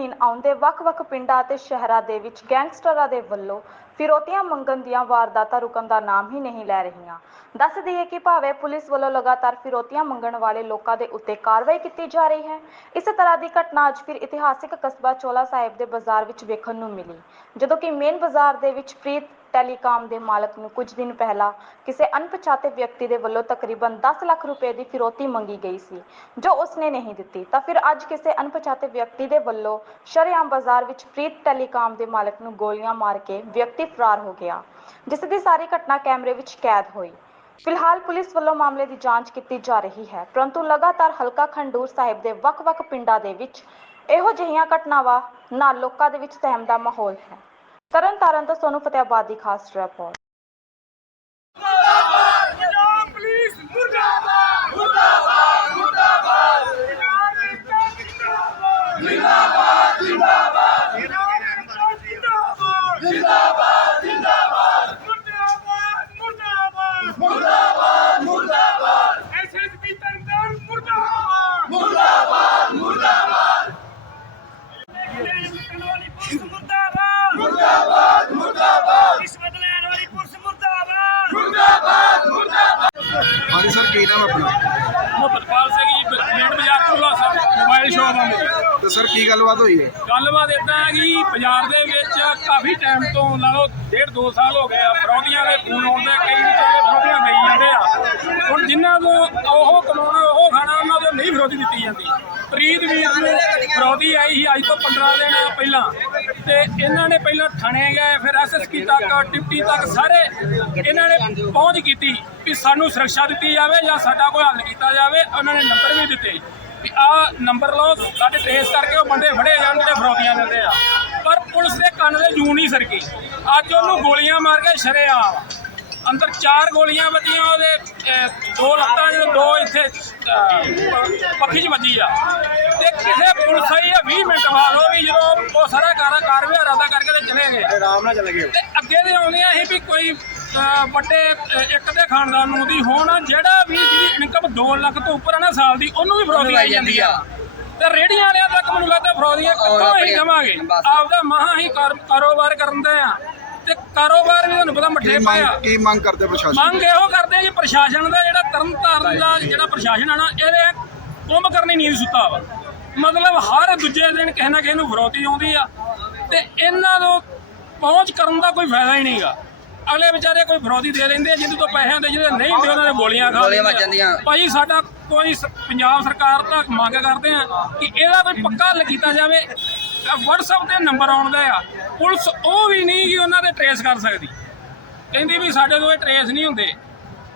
ਅਧੀਨ ਆਉਂਦੇ ਵੱਖ-ਵੱਖ ਪਿੰਡਾਂ ਅਤੇ ਸ਼ਹਿਰਾਂ ਦੇ ਵਿੱਚ ਗੈਂਗਸਟਰਾਂ ਦੇ ਵੱਲੋਂ ਫਿਰੌਤੀਆਂ ਮੰਗਣ ਦੀਆਂ ਵਾਰਦਾਤਾਂ ਰੁਕਣ ਦਾ ਨਾਮ ਹੀ ਨਹੀਂ ਲੈ ਰਹੀਆਂ। ਦੱਸ ਦਈਏ ਕਿ ਭਾਵੇਂ ਪੁਲਿਸ ਵੱਲੋਂ ਲਗਾਤਾਰ ਫਿਰੋਤੀਆਂ ਮੰਗਣ ਵਾਲੇ ਲੋਕਾਂ ਦੇ ਉੱਤੇ ਕਾਰਵਾਈ ਕੀਤੀ ਜਾ ਰਹੀ ਹੈ, ਇਸੇ ਤਰ੍ਹਾਂ ਦੀ ਘਟਨਾ ਅੱਜ ਫਿਰ ਇਤਿਹਾਸਿਕ ਕਸਬਾ ਚੋਲਾ ਸਾਹਿਬ ਦੇ ਬਾਜ਼ਾਰ ਵਿੱਚ ਵੇਖਣ ਨੂੰ ਮਿਲੀ, ਜਦੋਂ ਕਿ ਮੇਨ ਬਾਜ਼ਾਰ ਦੇ ਵਿੱਚ ਪ੍ਰੀਤ ਟੈਲੀਕਾਮ ਦੇ ਮਾਲਕ ਨੂੰ ਕੁਝ ਦਿਨ ਪਹਿਲਾਂ ਕਿਸੇ ਅਣਪਛਾਤੇ ਵਿਅਕਤੀ ਦੇ ਵੱਲੋਂ ਤਕਰੀਬਨ 10 ਲੱਖ ਰੁਪਏ ਦੀ ਫਿਰੌਤੀ ਮੰਗੀ ਗਈ ਸੀ, ਜੋ ਉਸਨੇ ਨਹੀਂ ਦਿੱਤੀ। ਤਾਂ ਫਿਰ ਅੱਜ ਕਿਸੇ ਅਣਪਛਾਤੇ ਵਿਅਕਤੀ ਦੇ ਵੱਲੋਂ ਸ਼ਰੇਆਮ ਬਾਜ਼ਾਰ ਵਿੱਚ ਪ੍ਰੀਤ ਟੈਲੀਕਾਮ ਦੇ ਮਾਲਕ ਨੂੰ ਗੋਲੀਆਂ ਮਾਰ ਕੇ ਵਿਅਕਤੀ ਫਰਾਰ ਹੋ ਗਿਆ, ਜਿਸ ਦੀ ਸਾਰੀ ਘਟਨਾ ਕੈਮਰੇ ਵਿੱਚ ਕੈਦ ਹੋਈ। ਫਿਲਹਾਲ ਪੁਲਿਸ ਵੱਲੋਂ ਮਾਮਲੇ ਦੀ ਜਾਂਚ ਕੀਤੀ ਜਾ ਰਹੀ ਹੈ, ਪਰੰਤੂ ਲਗਾਤਾਰ ਹਲਕਾ ਖੰਡੂਰ ਸਾਹਿਬ ਦੇ ਵੱਖ-ਵੱਖ ਪਿੰਡਾਂ ਦੇ ਵਿੱਚ ਇਹੋ ਜਿਹੀਆਂ ਘਟਨਾਵਾਂ ਨਾਲ ਲੋਕਾਂ ਦੇ ਵਿੱਚ ਸਹਿਮ ਦਾ ਮਾਹੌਲ ਹੈ। ਤਰਨ ਤਾਰਨ ਤੋਂ ਸੋਨੂੰ ਫਤਿਆਬਾਦ ਦੀ ਖਾਸ ਰਿਪੋਰਟ ਮੁਹੱਬਤਪਾਲ ਸਿੰਘ ਜੀ ਮੇਨ ਬਾਜ਼ਾਰ ਚੋਲਾ ਸਾਹਿਬ ਮੋਬਾਈਲ ਸ਼ੋਪ ਆ ਮੇਰੀ। ਤੇ ਸਰ ਕੀ ਗੱਲਬਾਤ ਹੋਈ ਹੈ? ਗੱਲਬਾਤ ਇਦਾਂ ਹੈ ਕਿ ਬਾਜ਼ਾਰ ਦੇ ਵਿੱਚ ਕਾਫੀ ਟਾਈਮ ਤੋਂ ਲਾ ਲਓ ਡੇਢ ਦੋ ਸਾਲ ਹੋ ਗਏ ਆ ਫਰੌਦੀਆਂ ਦੇ ਫੋਨ ਆਉਂਦੇ ਕਈ ਵਿਚਾਰੇ ਫਰੌਦੀਆਂ ਦੇਈ ਜਾਂਦੇ ਆ। ਹੁਣ ਜਿਨ੍ਹਾਂ ਨੂੰ ਉਹ ਕਮਾਉਣਾ ਉਹ ਖਾਣਾ ਉਹਨਾਂ ਤੋਂ ਨਹੀਂ ਫਰੌਦੀ ਦਿੱਤੀ ਜਾਂਦੀ। ਪ੍ਰੀਤ ਵੀਰ ਨੂੰ ਫਰੌਦੀ ਆਈ ਸੀ ਅੱਜ ਤੋਂ 15 ਦਿਨ ਪਹਿਲਾਂ। ਤੇ ਇਹਨਾਂ ਨੇ ਪਹਿਲਾਂ ਥਾਣੇ ਗਏ, ਫਿਰ ਐਸਐਸਪੀ ਤੱਕ, ਡਿਪਟੀ ਤੱਕ ਸਾਰੇ ਇਹਨਾਂ ਨੇ ਪਹੁੰਚ ਕੀਤੀ ਕਿ ਸਾਨੂੰ ਸੁਰੱਖਿਆ ਦਿੱਤੀ ਜਾਵੇ ਜਾਂ ਸਾਡਾ ਕੋਈ ਹੱਲ ਕੀਤਾ ਜਾਵੇ। ਉਹਨਾਂ ਨੇ ਨੰਬਰ ਵੀ ਦਿੱਤੇ ਵੀ ਆਹ ਨੰਬਰ ਲਓ, ਸਾਡੇ ਟ੍ਰੇਸ ਕਰਕੇ ਉਹ ਬੰਦੇ ਫੜੇ ਜਾਣ ਜਿਹੜੇ ਫਰੌਦੀਆਂ ਦਿੰਦੇ ਆ। ਪਰ ਪੁਲਿਸ ਦੇ ਕੰਨ ਦੇ ਜੂੰ ਨਹੀਂ ਸਰਕੀ। ਅੱਜ ਉਹਨੂੰ ਗੋਲੀਆਂ ਮਾਰ ਕੇ ਸ਼ਰੇਆਮ ਅੰਦਰ ਚਾਰ ਗੋਲੀਆਂ ਵੱਜੀਆਂ ਉਹਦੇ ਦੋ ਲੱਤਾਂ 'ਚ ਦੋ ਇੱਥੇ ਪੱਖੀ 'ਚ ਵੱਜੀ ਆ। ਤੇ ਕਿਸੇ ਪੁਲਿਸ ਆਈ ਆ 20 ਮਿੰਟ ਬਾਅਦ ਉਹ ਵੀ ਜਦੋਂ ਉਹ ਸਾਰਾ ਕਾਰ ਕਾਰਵਾਈ ਰਾਦਾ ਕਰਕੇ ਤੇ ਚਲੇ ਗਏ। ਆਰਾਮ ਨਾਲ ਚਲੇ ਗਏ ਤੇ ਅੱਗੇ ਦੇ ਆਉਂਦੀਆਂ ਸੀ ਵੀ ਕੋਈ ਵੱਡੇ ਇੱਕ ਦੇ ਖਾਨਦਾਨ ਨੂੰ ਦੀ ਹੋਣ ਜਿਹੜਾ ਵੀ ਜਿਹੜੀ ਇਨਕਮ 2 ਲੱਖ ਤੋਂ ਉੱਪਰ ਹੈ ਨਾ ਸਾਲ ਦੀ ਉਹਨੂੰ ਵੀ ਫਰੌਦੀ ਆਈ ਜਾਂਦੀ ਆ। ਤੇ ਰੇੜੀਆਂ ਵਾਲਿਆਂ ਤੱਕ ਮੈਨੂੰ ਲੱਗਦਾ ਫਰੌਦੀਆਂ ਕਿੱਥੋਂ ਹੀ ਦੇਵਾਂਗੇ? ਆਪਦਾ ਮਹਾ ਹੀ ਕਾਰ- ਕਾਰੋਬਾਰ ਕਰਨ ਦੇ ਆ। ਤੇ ਕਾਰੋਬਾਰ ਵੀ ਤੁਹਾਨੂੰ ਪਤਾ ਮੱਠੇ ਪਾਇਆ ਕੀ ਮੰਗ ਕਰਦੇ ਪ੍ਰਸ਼ਾਸਨ ਮੰਗ ਇਹੋ ਕਰਦੇ ਆ ਜੀ ਪ੍ਰਸ਼ਾਸਨ ਦਾ ਜਿਹੜਾ ਤਰਨਤਾਰਨ ਦਾ ਜਿਹੜਾ ਪ੍ਰਸ਼ਾਸਨ ਆ ਨਾ ਇਹਦੇ ਕੁੰਭ ਕਰਨੀ ਨੀਂਦ ਸੁੱਤਾ ਵਾ ਮਤਲਬ ਹਰ ਦੂਜੇ ਦਿਨ ਕਿਸੇ ਨਾ ਕਿਸੇ ਨੂੰ ਫਰੋਤੀ ਆਉਂਦੀ ਆ ਤੇ ਇਹਨਾਂ ਨੂੰ ਪਹੁੰਚ ਕਰਨ ਦਾ ਕੋਈ ਫਾਇਦਾ ਹੀ ਨਹੀਂਗਾ ਅਗਲੇ ਵਿਚਾਰੇ ਕੋਈ ਫਰੋਤੀ ਦੇ ਲੈਂਦੇ ਆ ਜਿਹਦੇ ਤੋਂ ਪੈਸੇ ਹੁੰਦੇ ਜਿਹਦੇ ਨਹੀਂ ਹੁੰਦੇ ਉਹਨਾਂ ਨੇ ਗੋਲੀਆਂ ਖਾ ਗੋਲੀਆਂ ਲੈਂਦੇ ਆ। ਵੱਜ ਜਾਂਦੀਆਂ। ਭਾਈ ਸਾਡਾ ਕੋਈ ਸ- ਪੰਜਾਬ ਸਰਕਾਰ ਤੋਂ ਮੰਗ ਕਰਦੇ ਆ ਕਿ ਇਹਦਾ ਕੋਈ ਪੱਕਾ ਹੱਲ ਕੀਤਾ ਜਾਵੇ WhatsApp ਤੇ ਨੰਬਰ ਆਉਂਦਾ ਆ। ਪੁਲਿਸ ਉਹ ਵੀ ਨਹੀਂ ਕਿ ਉਹਨਾਂ ਦੇ ਟਰੇਸ ਕਰ ਸਕਦੀ। ਕਹਿੰਦੀ ਵੀ ਸਾਡੇ ਤੋਂ ਇਹ ਟਰੇਸ ਨਹੀਂ ਹੁੰਦੇ।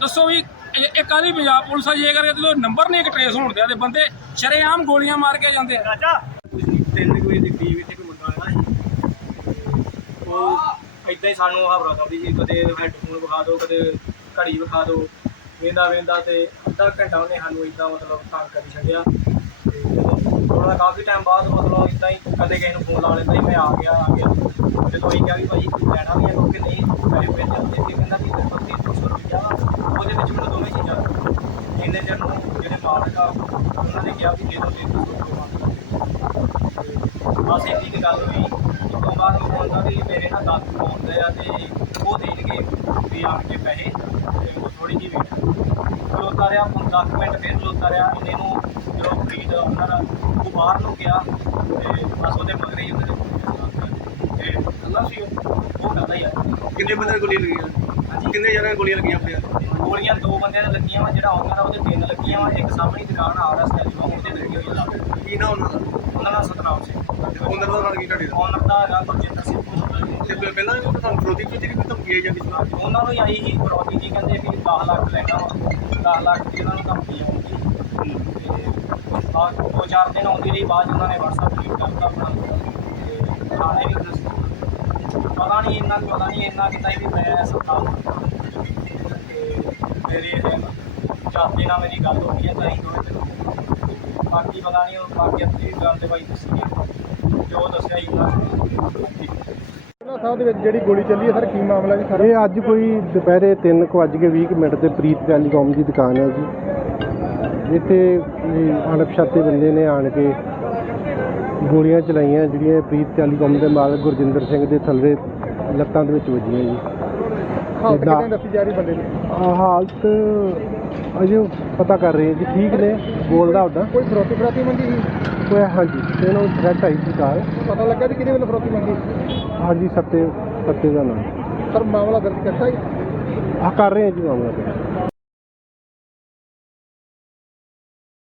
ਦੱਸੋ ਵੀ ਇਹ ਇਹ ਕਾਹਦੀ ਪੰਜਾਬ ਪੁਲਿਸ ਆ? ਜੇਕਰ ਜਦੋਂ ਨੰਬਰ ਨਹੀਂ ਇੱਕ ਟਰੇਸ ਹੋਣ ਦਿਆ ਤੇ ਬੰਦੇ ਸ਼ਰੇਆਮ ਗੋਲੀਆਂ ਮਾਰ ਕੇ ਜਾਂਦੇ ਆ। ਤਿੰਨ ਕੁ ਵਜੇ ਦੀ ਟੀਵੀ ਤੇ ਕੋਈ ਮੁੰਡਾ ਆਇਆ ਸੀ। ਉਹ ਏਦਾਂ ਹੀ ਸਾਨੂੰ ਹਵਰਾ ਕਰਦੀ ਸੀ ਕਦੇ ਹੈਡਫੋਨ ਵਿਖਾ ਦਿਓ ਕਦੇ ਘੜੀ ਵਿਖਾ ਦਿਓ। ਵੇਂਦਾ ਵੇਂਦਾ ਤੇ ਅੱਧਾ ਘੰਟਾ ਉਹਨੇ ਸਾਨੂੰ ਏਦਾਂ ਮਤਲਬ ਤੰਗ ਕਰੀ ਛੱਡਿਆ। ਤੇ ਕਾਫੀ ਟਾਈਮ ਬਾਅਦ ਮਤਲਬ ਏਦਾਂ ਹੀ ਕਦੇ ਕਿਸੇ ਨੂੰ ਫੋਨ ਲਾ ਲੈਂਦਾ ਸੀ ਮੈਂ ਆ ਗਿਆ ਆ ਗਿਆ। ਜਦੋਂ ਅਸੀਂ ਕਿਹਾ ਵੀ ਭਾਈ, ਲੈਣਾ ਵੀ ਹੈ ਕਿਉਂਕਿ ਨਹੀਂ ਪੈਸੇ ਪੈਸੇ ਹੁੰਦੇ ਸੀ ਕਹਿੰਦਾ ਵੀ ਮੇਰੇ ਕੋਲ 300 ਰੁਪਇਆ ਉਹਦੇ ਵਿੱਚ ਮੈਨੂੰ ਦੋਵੇਂ ਚੀਜ਼ਾਂ ਇੰਨੇ ਚਿਰ ਨੂੰ ਜਿਹੜੇ ਮਾਲਕ ਆ, ਉਹਨਾਂ ਨੇ ਕਿਹਾ ਵੀ ਦੇ ਦਿਓ 300 ਰੁਪਇਆ ਬਸ ਇੰਨੀ ਕੁ ਗੱਲ ਹੋਈ। ਉਸ ਤੋਂ ਬਾਅਦ ਉਹ ਕਹਿੰਦਾ ਵੀ ਮੇਰੇ ਨਾਲ ਦਸ ਪਾਉਂਦੇ ਆ ਤੇ ਉਹ ਦੇਣਗੇ ਵੀ ਆਣ ਕੇ ਪੈਸੇ ਤੇ ਉਹ ਥੋੜੀ ਜਿਹੀ ਵੇਟ ਖਲੋਤਾ ਰਿਹਾ 10 ਮਿੰਟ ਫਿਰ ਖਲੋਤਾ ਰਿਹਾ ਇਹਨੇ ਨੂੰ ਜਦੋਂ ਫਰੀਦ ਉਹਨਾਂ ਦਾ ਉਹ ਬਾਹਰ ਨੂੰ ਗਿਆ ਤੇ ਬਸ ਉਹਦੇ ਮਗਰ ਹੀ ਉਹਦੇ ਤੇ ਅੱਲਾ ਸੀ ਉਹ ਕਹਿੰਦਾ ਯਾਰ ਕਿੰਨੇ ਬੰਦੇ ਗੋਲੀਆਂ ਲੱਗੀਆਂ? ਕਿੰਨੇ ਜਣੇ ਗੋਲੀਆਂ ਲੱਗੀਆਂ ਆਪਣੇ ਗੋਲੀਆਂ ਦੋ ਬੰਦਿਆਂ ਦੇ ਲੱਗੀਆਂ ਵਾ ਜਿਹੜਾ ਉਹਨਾਂ ਦਾ ਉਹਦੇ ਤਿੰਨ ਲੱਗੀਆਂ ਵਾ ਇੱਕ ਸਾਹਮਣੀ ਦੁਕਾਨ ਆ ਸਟੈਲੀ ਵਾ ਉਹਦੇ ਲੱਗੀ ਹੋਈ ਆ। ਕੀ ਨਾ ਉਹਨਾਂ ਦਾ? ਉਹਨਾਂ ਦਾ ਸਤਨਾਮ ਸਿੰਘ। ਉਹਨਾਂ ਦਾ ਕੀ ਤੁਹਾਡੇ ਦਾ? ਉਹਨਾਂ ਦਾ ਹੈਗਾ ਗੁਰਜਿੰਦਰ ਸਿੰਘ। ਤੇ ਪਹਿਲਾਂ ਵੀ ਤੁਹਾਨੂੰ ਵਿਰੋਧੀ ਵਿੱਚ ਜਿਹੜੀ ਧਮਕੀ ਆਈ ਜਾਂਦੀ ਸੀ ਉਹਨਾਂ ਨੂੰ ਹੀ ਆਈ ਸੀ ਕਰੋਤੀ ਜੀ ਕਹਿੰਦੇ ਵੀ 10 ਲੱਖ ਲੈਣਾ ਵਾ 10 ਲੱਖ ਦੀ ਉਹਨਾਂ ਨੂੰ ਧਮਕੀ ਆਉਂਦੀ ਤੇ ਬਾਅਦ ਦੋ ਚਾਰ ਦਿਨ ਆਉਂਦੀ ਰਹੀ, ਬਾਅਦ 'ਚ ਉਹਨਾਂ ਨੇ WhatsApp ਟਵੀਟ ਕਰਤਾ ਆਪਣਾ। ਤੇ ਥਾਣੇ ਵੀ ਦੱਸ ਪਤਾ ਨਹੀਂ ਇੰਨਾ, ਪਤਾ ਨਹੀਂ ਇੰਨਾ ਕਿਤਾ ਵੀ ਮੈਂ ਸਰਕਾਰ ਤੇ ਮੇਰੀ ਇਹ ਚਾਚੇ ਨਾਲ ਮੇਰੀ ਗੱਲ ਹੋ ਗਈ ਹੈ, ਤਾਂ ਹੀ ਦੋਵੇਂ ਦਿਨ ਬਾਕੀ ਪਤਾ ਨਹੀਂ ਉਹ ਬਾਕੀ ਅੱਧੀ ਗੱਲ ਤੇ ਬਾਈ ਦੱਸੀ ਹੈ। ਜੋ ਦੱਸਿਆ ਹੀ ਉਹਨਾਂ ਸਾਹਿਬ ਦੇ ਵਿੱਚ ਜਿਹੜੀ ਗੋਲੀ ਚੱਲੀ ਹੈ ਸਰ ਕੀ ਮਾਮਲਾ ਜੀ ਇਹ ਅੱਜ ਕੋਈ ਦੁਪਹਿਰੇ 3:20 ਮਿੰਟ ਤੇ ਪ੍ਰੀਤ ਟੈਲੀਕਾਮ ਦੀ ਦੁਕਾਨ ਹੈ ਜੀ। ਇੱਥੇ ਇਹ ਅਣਪਛਾਤੇ ਬੰਦੇ ਨੇ ਆਣ ਕੇ ਗੋਲੀਆਂ ਚਲਾਈਆਂ ਜਿਹੜੀਆਂ ਪ੍ਰੀਤ ਟੈਲੀਕਾਮ ਦੇ ਮਾਲਕ ਗੁਰਜਿੰਦਰ ਸਿੰਘ ਦੇ ਥੱਲੇ ਲੱਤਾਂ ਦੇ ਵਿੱਚ ਵੱਜੀਆਂ ਜੀ। ਹਾਲਤ ਜਿੱਦਾਂ- ਕਿਦਾਂ ਦੱਸੀ ਜਾ ਰਹੀ ਬੰਦੇ ਦੀ? ਆਹ ਹਾਲਤ ਅਜੇ ਪਤਾ ਕਰ ਰਹੇ ਜੀ ਠੀਕ ਨੇ? ਬੋਲਦਾ ਉਹਦਾ ਕੋਈ ਫਰੋਤੀ ਫਰਾਤੀ ਮੰਗੀ ਸੀ? ਕੋਈ ਹਾਂਜੀ। ਤੇ ਉਹਨਾਂ ਨੂੰ ਥ੍ਰੈਟ ਆਈ ਸੀ ਕਾਲ ਪਤਾ ਲੱਗਾ ਜੀ ਕਿਹਦੇ ਵੱਲੋਂ ਫਰੋਤੀ ਮੰਗੀ? ਹਾਂਜੀ ਸੱਤੇ ਸੱਤੇ ਦਾ ਨਾਮ। ਸਰ ਮਾਮਲਾ ਦਰਜ ਕਰਤਾ ਜੀ ਆ ਕਰ ਰਹੇ ਹਾਂ ਜੀ ਮਾਮਲਾ। ਤੇ